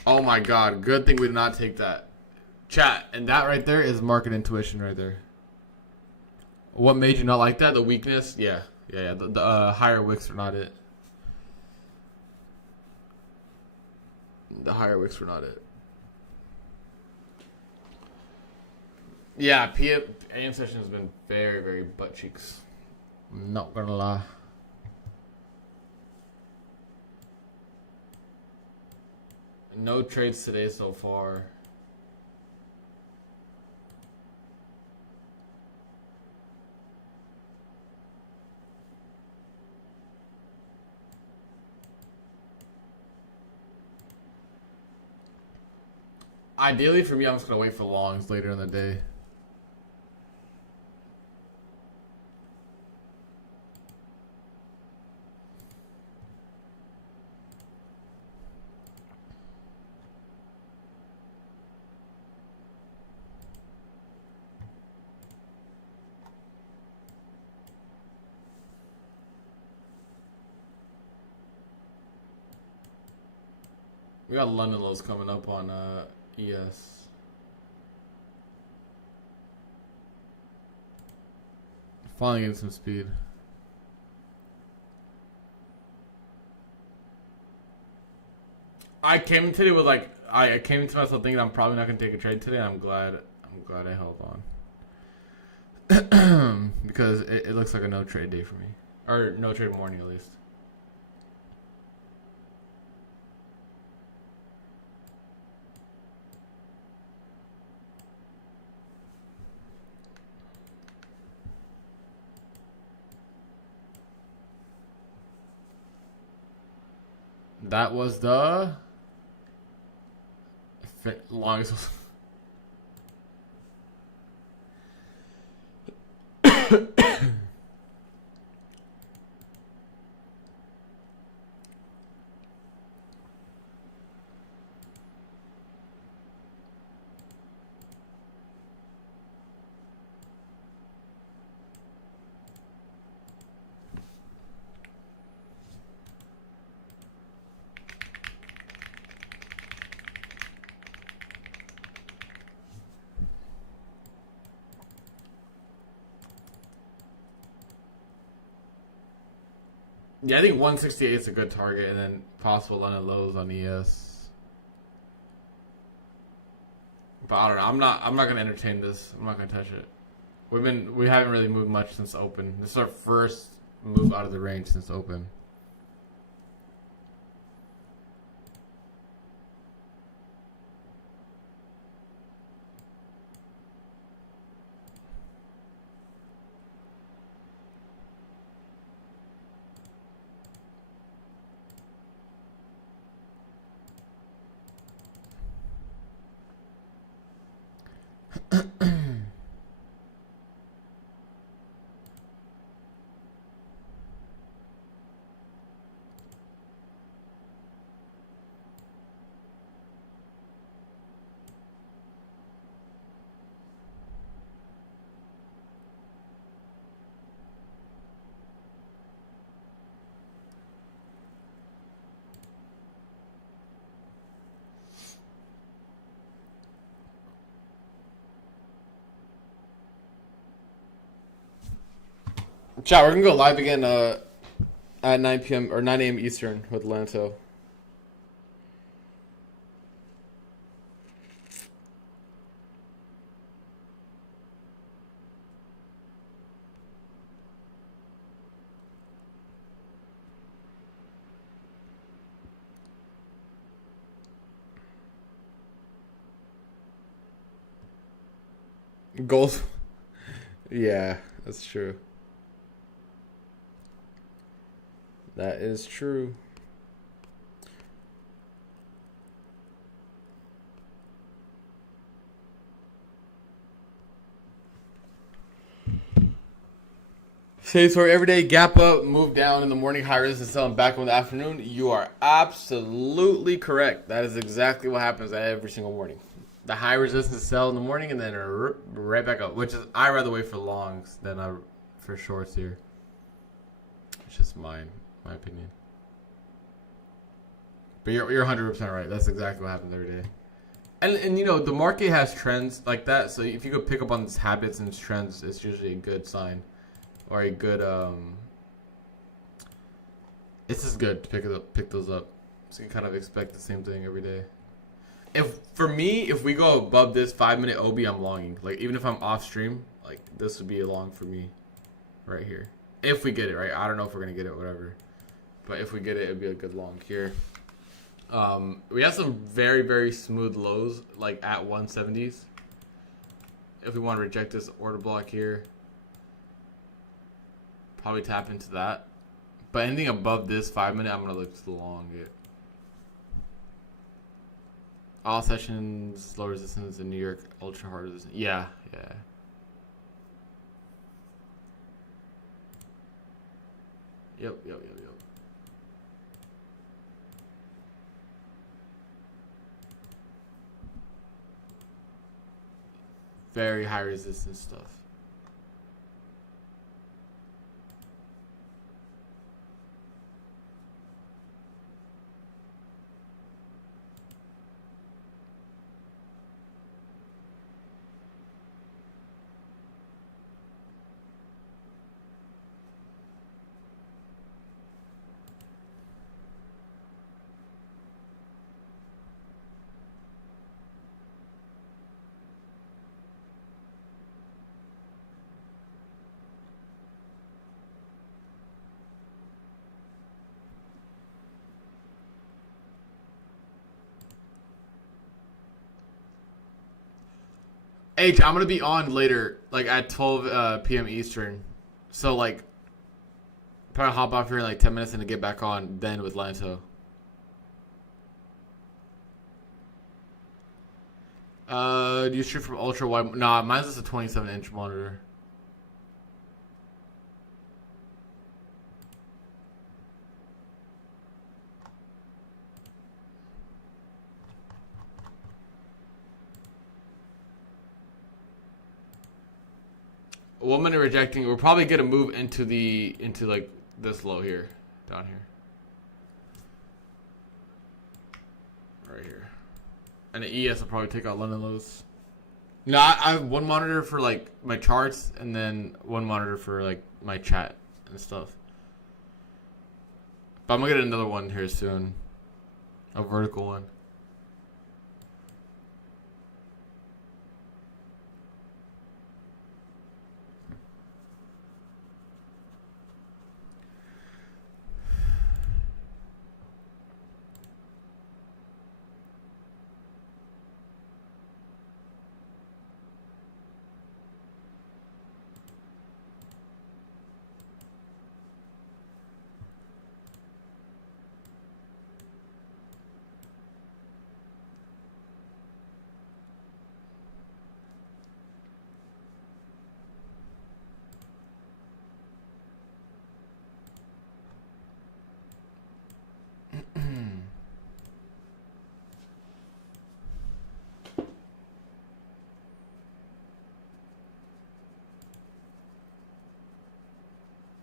Oh my god, good thing we did not take that. Chat, and that right there is market intuition right there. What made you not like that? The weakness? Yeah. The higher wicks were not it. The higher wicks were not it. Yeah, AM session has been very, very butt cheeks. I'm not gonna lie. No trades today so far. Ideally for me, I'm just gonna wait for longs later in the day. We got London lows coming up on ES. Finally getting some speed. I came today with like I came into myself thinking I'm probably not gonna take a trade today. I'm glad I held on. Because it looks like a no trade day for me. Or no trade morning at least. That was the longest. Yeah, I think 168 is a good target, and then possible London lows on ES. But I don't know. I'm not gonna entertain this. I'm not gonna touch it. We haven't really moved much since open. This is our first move out of the range since open. Chat, we're gonna go live again at 9 p.m. or 9 a.m. Eastern with Lanto. Gold. Yeah, that's true. That is true. Same story every day. Gap up, move down in the morning, high resistance sell, and back in the afternoon. You are absolutely correct. That is exactly what happens every single morning. The high resistance sell in the morning, and then right back up. Which is, I rather wait for longs than for shorts here. It's just my opinion. But you're 100% right. That's exactly what happens every day. And you know, the market has trends like that. So if you could pick up on these habits and trends, it's usually a good sign. Or a good it's just good to pick those up. So you can kind of expect the same thing every day. If we go above this 5-minute OB, I'm longing. Like, even if I'm off stream, like, this would be a long for me right here. If we get it, right? I don't know if we're gonna get it, whatever. But if we get it, it'd be a good long here. We have some very, very smooth lows, like at 170s. If we want to reject this order block here, probably tap into that. But anything above this 5-minute, I'm going to look to the long it. All sessions, low resistance in New York, ultra hard resistance. Yeah. Yep. Very high resistance stuff. H, I'm gonna be on later, like at 12 p.m. Eastern. So like, probably hop off here in like 10 minutes and to get back on then with Lanto. Do you shoot from ultra wide? Nah, mine's just a 27-inch monitor. One minute rejecting. We'll probably get a move into like this low here, down here, right here, and the ES will probably take out London lows. No, I have one monitor for like my charts, and then one monitor for like my chat and stuff. But I'm gonna get another one here soon. A vertical one.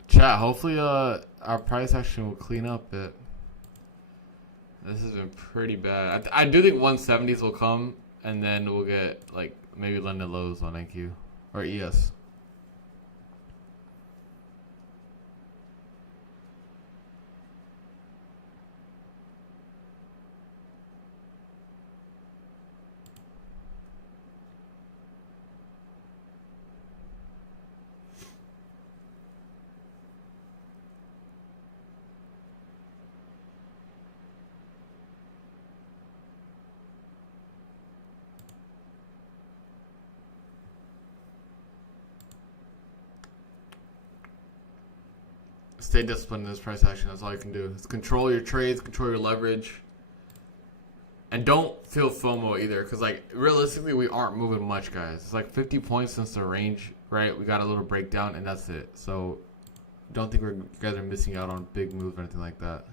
Chat, hopefully our price action will clean up a bit. This has been pretty bad. I do think 170s will come, and then we'll get like maybe London lows on NQ or ES. Stay disciplined in this price action. That's all you can do. Is control your trades, control your leverage, and don't feel FOMO either. Because like realistically, we aren't moving much, guys. It's like 50 points since the range, right? We got a little breakdown, and that's it. So don't think you guys are missing out on big moves or anything like that.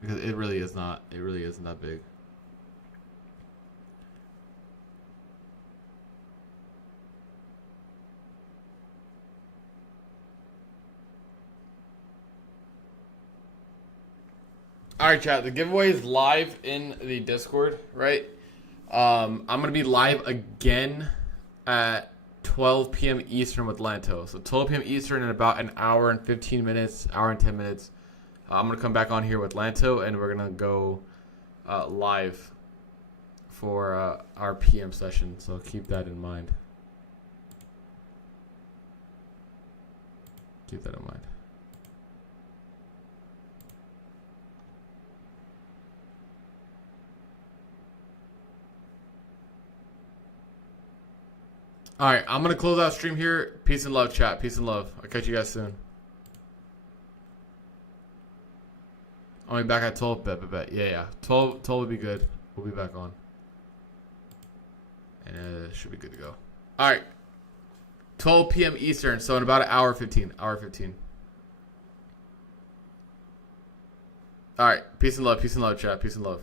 Because it really is not. It really isn't that big. All right, chat. The giveaway is live in the Discord, right? I'm gonna be live again at 12 p.m. Eastern with Lanto. So 12 p.m. Eastern in about an hour and 15 minutes, hour and 10 minutes. I'm gonna come back on here with Lanto, and we're gonna go live for our PM session. So keep that in mind. Keep that in mind. All right, I'm gonna close out stream here. Peace and love, chat. Peace and love. I'll catch you guys soon. I'll be back at 12. Bet. Yeah. 12 will be good. We'll be back on, and it should be good to go. All right, 12 p.m. Eastern. So in about an hour 15. Hour 15. All right. Peace and love, chat. Peace and love.